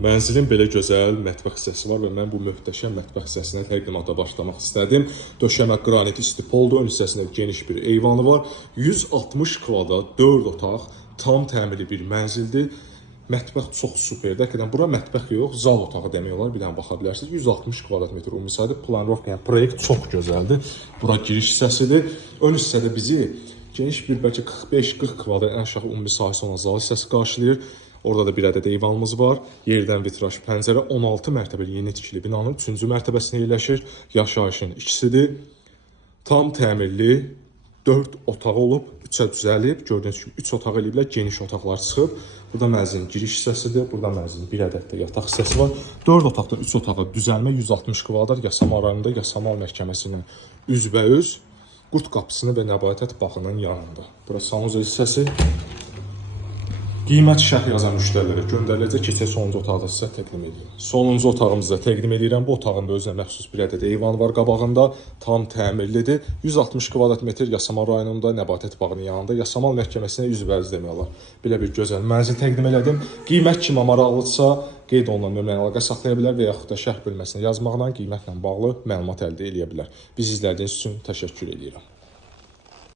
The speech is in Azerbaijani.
Mənzilin belə gözəl mətbəx hissəsi var və mən bu möhtəşəm mətbəx hissəsinə təqdimata başlamaq istədim. Döşəmə qranit isti poldur, ön hissəsində geniş bir eyvanı var. 160 kvadrat 4 otaq, tam təmirli bir mənzildir. Mətbəx çox superdir. Həqiqətən bura mətbəx yox, zal otağı demək olar. Bir dənə baxa bilərsiniz. 160 kvadrat metr ümumi sayda planировка, yəni proyekt çox gözəldir. Bura giriş hissəsidir. Ön hissədə bizi geniş bir bəlkə 45-40 kvadrat ən aşağı ümumi sahəsi olan zal hissəsi qarşılayır. Orada da bir ədəd eyvanımız var. Yerdən vitraj pəncərə 16 mərtəbəli yeni tikili binanın 3-cü mərtəbəsində yerləşir. Yaşayışın ikisidir. Tam təmirli 4 otağı olub, 3-ə düzəlib. Gördüyünüz kimi 3 otaq eləyiblər, geniş otaqlar çıxıb. Burada mənzilin giriş hissəsidir. Burada mənzilin bir ədəd də yataq hissəsi var. 4 otaqdan 3 otağa düzəlmə 160 kvadrat Yasamal rayonunda Yasamal məhkəməsinin üzbəyüz Qurd qapısını və Nəbatət bağının yanında. Burası sanuzel hissəsi. Qiymət şərh yazan müştərilərə göndəriləcək, keçək sonuncu otaqda sizə təqdim edirəm. Sonuncu otağımızda təqdim edirəm. Bu otağın da özünə məxsus bir ədəd eyvan var qabağında. Tam təmirlidir. 160 kvadrat metr Yasamal rayonunda Nəbatət bağının yanında Yasamal məhkəməsinə üzbəyiz demək olar. Belə bir gözəl mənzil təqdim elədim. Qiymət kimə maraqlıdırsa qeyd olunan nömrəyə əlaqə saxlaya bilər və yaxud da şərh bölməsinə yazmaqla qiymətlə bağlı məlumat əldə edə bilər. Bizi izlədiyiniz üçün təşəkkür edirəm.